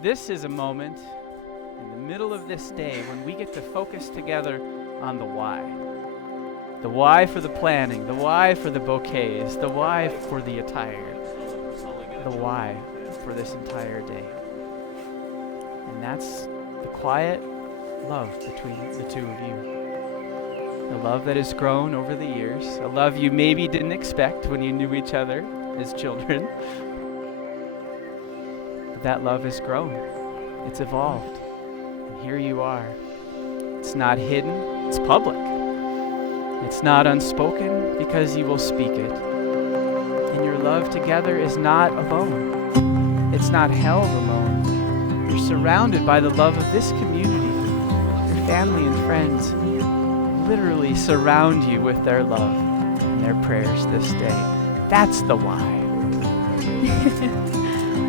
This is a moment in the middle of this day when we get to focus together on the why. The why for the planning, the why for the bouquets, the why for the attire, the why for this entire day. And that's the quiet love between the two of you. A love that has grown over the years, a love you maybe didn't expect when you knew each other as children. But that love has grown. It's evolved. And here you are. It's not hidden, it's public. It's not unspoken because you will speak it. And your love together is not alone. It's not held alone. You're surrounded by the love of this community. Your family and friends literally surround you with their love and their prayers this day. That's the why.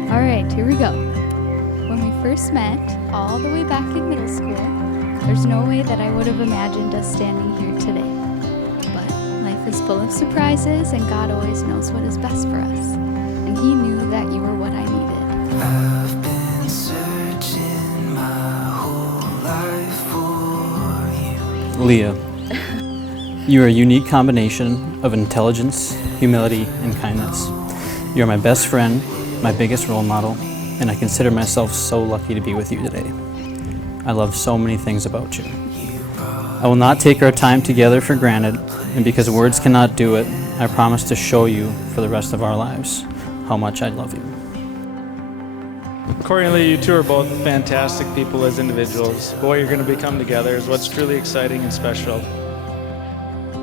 All right, here we go. When we first met, all the way back in middle school, there's no way that I would have imagined us standing here today. But life is full of surprises, and God always knows what is best for us. And He knew that you were what I needed. I've been searching my whole life for you. Leah, you are a unique combination of intelligence, humility, and kindness. You are my best friend, my biggest role model, and I consider myself so lucky to be with you today. I love so many things about you. I will not take our time together for granted, and because words cannot do it, I promise to show you for the rest of our lives how much I love you. Kory and Leah, you two are both fantastic people as individuals. Boy, you're going to become together is what's truly exciting and special.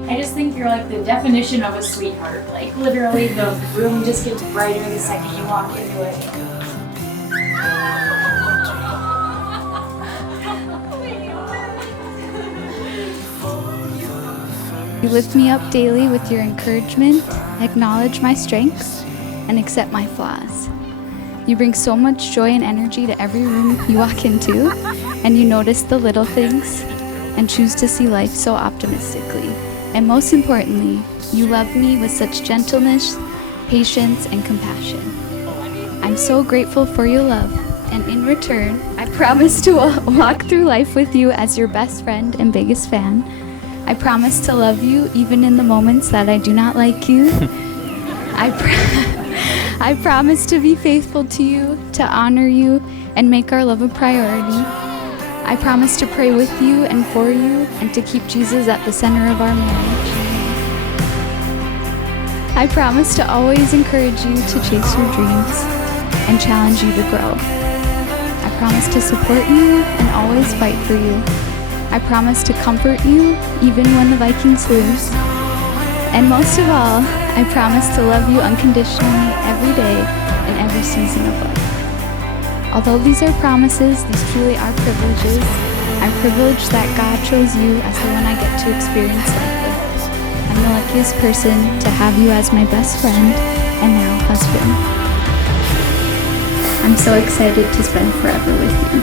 I just think you're like the definition of a sweetheart. Like literally the room just gets brighter the second you walk into it. You lift me up daily with your encouragement, acknowledge my strengths, and accept my flaws. You bring so much joy and energy to every room you walk into, and you notice the little things and choose to see life so optimistically. And most importantly, you love me with such gentleness, patience, and compassion. I'm so grateful for your love, and in return, I promise to walk through life with you as your best friend and biggest fan. I promise to love you even in the moments that I do not like you. I promise to be faithful to you, to honor you, and make our love a priority. I promise to pray with you and for you, and to keep Jesus at the center of our marriage. I promise to always encourage you to chase your dreams and challenge you to grow. I promise to support you and always fight for you. I promise to comfort you even when the Vikings lose. And most of all, I promise to love you unconditionally every day and every season of life. Although these are promises, these truly are privileges. I'm privileged that God chose you as the one I get to experience life with. I'm the luckiest person to have you as my best friend and now husband. I'm so excited to spend forever with you.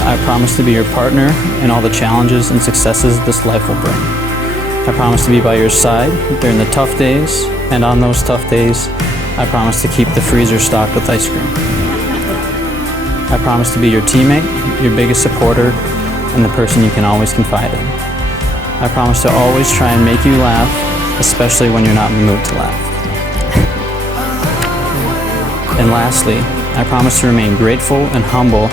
I promise to be your partner in all the challenges and successes this life will bring. I promise to be by your side during the tough days, and on those tough days, I promise to keep the freezer stocked with ice cream. I promise to be your teammate, your biggest supporter, and the person you can always confide in. I promise to always try and make you laugh, especially when you're not in the mood to laugh. And lastly, I promise to remain grateful and humble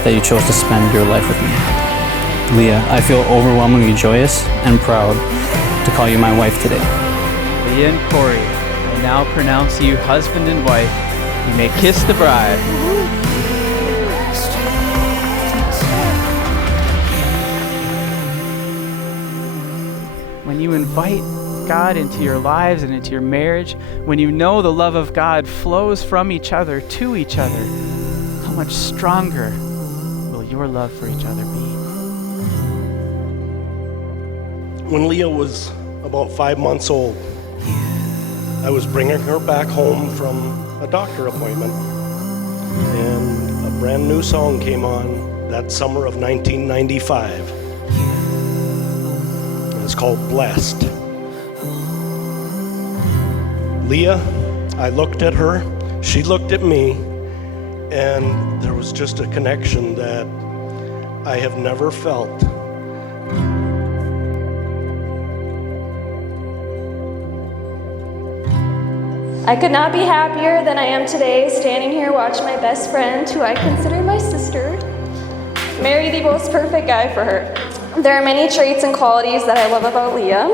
that you chose to spend your life with me. Leah, I feel overwhelmingly joyous and proud to call you my wife today. Leah and Kory, I now pronounce you husband and wife. You may kiss the bride. When you invite God into your lives and into your marriage, when you know the love of God flows from each other to each other, how much stronger will your love for each other be? When Leah was about 5 months old, I was bringing her back home from a doctor appointment. and a brand new song came on that summer of 1995. It's called Blessed. Leah, I looked at her, she looked at me, and there was just a connection that I have never felt. I could not be happier than I am today, standing here watching my best friend, who I consider my sister, marry the most perfect guy for her. There are many traits and qualities that I love about Leah.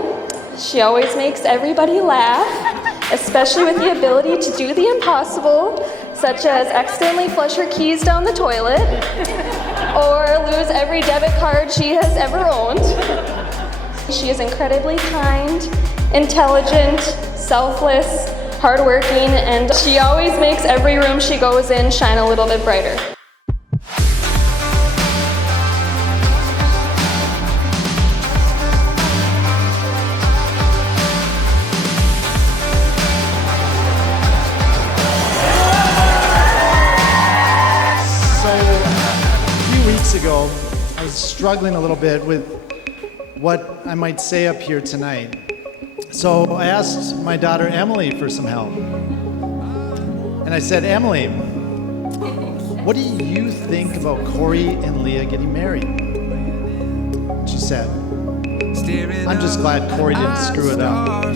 She always makes everybody laugh, especially with the ability to do the impossible, such as accidentally flush her keys down the toilet, or lose every debit card she has ever owned. She is incredibly kind, intelligent, selfless, hardworking, and she always makes every room she goes in shine a little bit brighter. Ago, I was struggling a little bit with what I might say up here tonight. So I asked my daughter Emily for some help. And I said, Emily, what do you think about Kory and Leah getting married? She said, I'm just glad Kory didn't screw it up.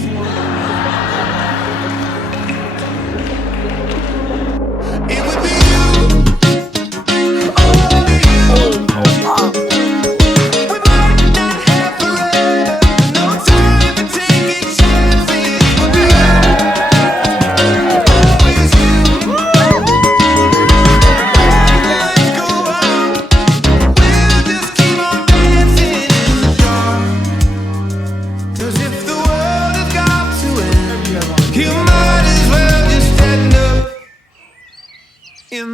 To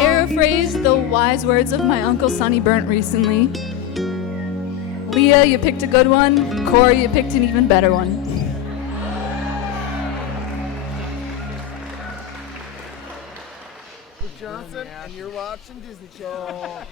paraphrase the wise words of my Uncle Sonny Burnt recently, Leah, you picked a good one. Kory, you picked an even better one. Johnson, and you're watching Disney Channel.